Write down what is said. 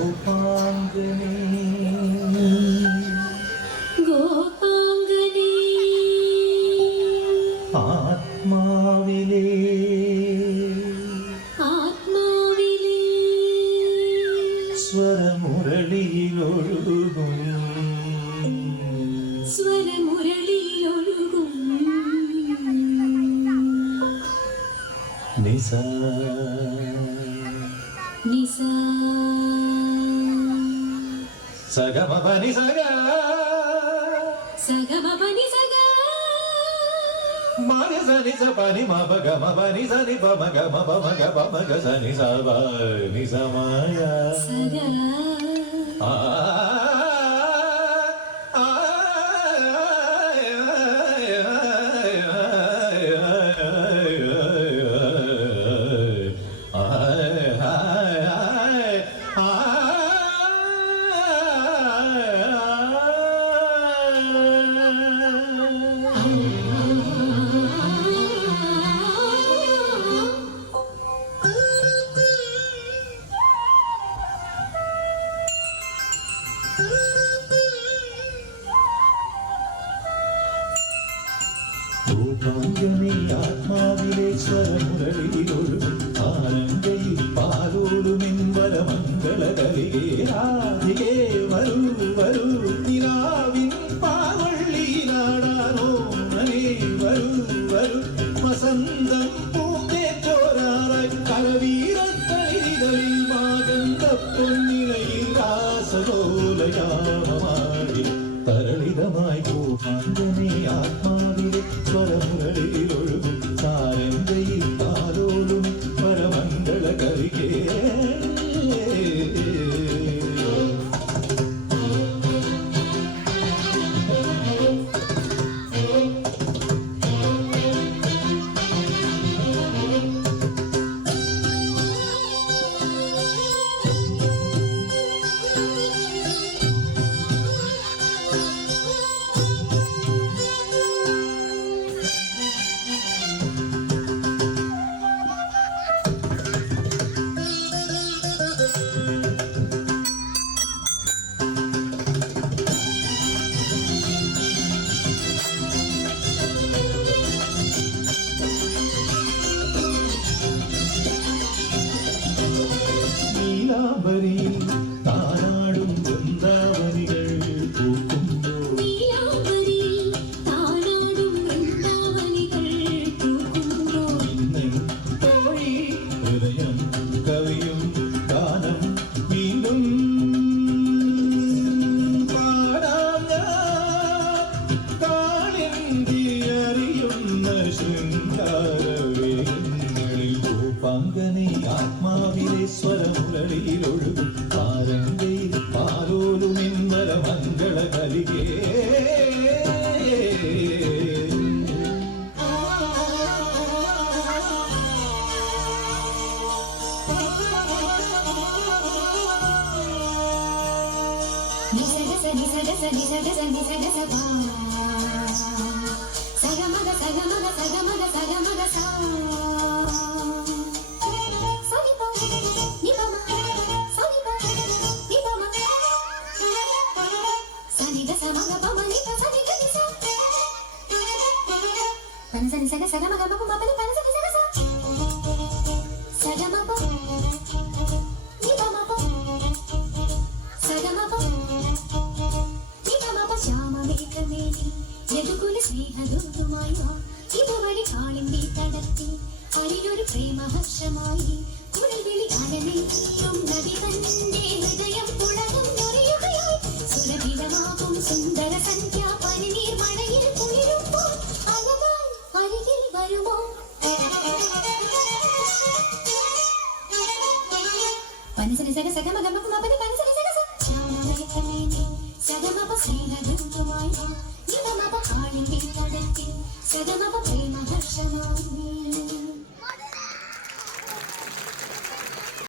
ഗോപാംഗനേ ഗോപാംഗനേ ആത്മാവിലേ ആത്മാവിലേ സ്വരമുരളിയിലൊഴുകും സ്വരമുരളിയിലൊഴുകും നിസ നിസ സഗമപനി സഗ സഗമപനി സഗ മനി സനി സ പനി മപ ഗമ പനി സനി പമ ഗമ പമ ഗ പമ ഗ സനി സ പ നി സമയ സഗ ആ ഗോപാംഗനേ ആത്മാവിലെ സ്വരമുരളിയിലൊഴുകും ആനന്ദയിൽ പാലോടുമെൻവരമംഗളകലികേ രാധികേ വരൂ വരൂ നിലാവിൻ പാവള്ളിയിലാടാനോ മനേ വരൂ വരൂ വസന്തം പൂന്തേറ്റോരാറായി കരവീരത്തളികളിൽ മാകന്ത പൊന്നിലയിൽ രാസഗോലയാമമാടി തരളിതമായി ഗോപാംഗനേ ആത്മാവിലെ സ്വരമുരളിയിലൊഴുകും സാരംഗയിൽ പാലോടും പരമംഗള കരികേ നീലാംബരിയിൽ താനാടും വൃന്ദാവനികൾ പൂക്കുമ്പോൾ നീലാംബരിയിൽ താനാടും വൃന്ദാവനികൾ പൂക്കുമ്പോൾ ഇന്നും തോഴി ഹൃദയം കവിയും ഗാനം വീണ്ടും പാടാം ഞാൻ കാളിന്തി അറിയുന്ന ശൃംഗാരവേങ്ങളിൽ ഗോപാംഗനേ ആത്മാവിലെ സ്വരമുരളിയിലൊഴുകും ആരംഗയിൽ പാലോലുമിന്മര മംഗള കലികേ നിസഗസ നിസഗസ നിസഗസ നിസഗസ പാ സഗമഗ സഗമഗ സഗമഗ സഗമഗ സാ സനിപ നിപമ സനിപ നിപമ സനിഗ സമഗ പമ നിപ സനിഗ നിസ പനസ നിസഗ സഗമഗ പമ പനി പനസ നിസഗ സ സഗമ പ നിപമ പ സഗമ പ ശ്യാമമേഘമേനി യദുകുല സ്നേഹദൂതുമായി ഇതുവഴി കാളിന്തി തടത്തി അരിയൊരു പ്രേമഹർഷമായി കുഴൽവിളി അലനേറ്റും നദി തന്റെ ഹൃദയം പുളകം നിറയുകയായി സുരഭിലമാകും സുന്ദര സന്ധ്യ പനിനീർ മഴയിൽ കുളിരുമ്പോൾ അഴകായി അരികിൽ വരുമോ പനസനി സഗ സഗമഗമ പമപനി പനസനി സഗ സ ശ്യാമമേഘമേനി സഗമപ സ്നേഹദൂതുമായി ഇവമപ കാളിന്തി തടത്തി സഗമപ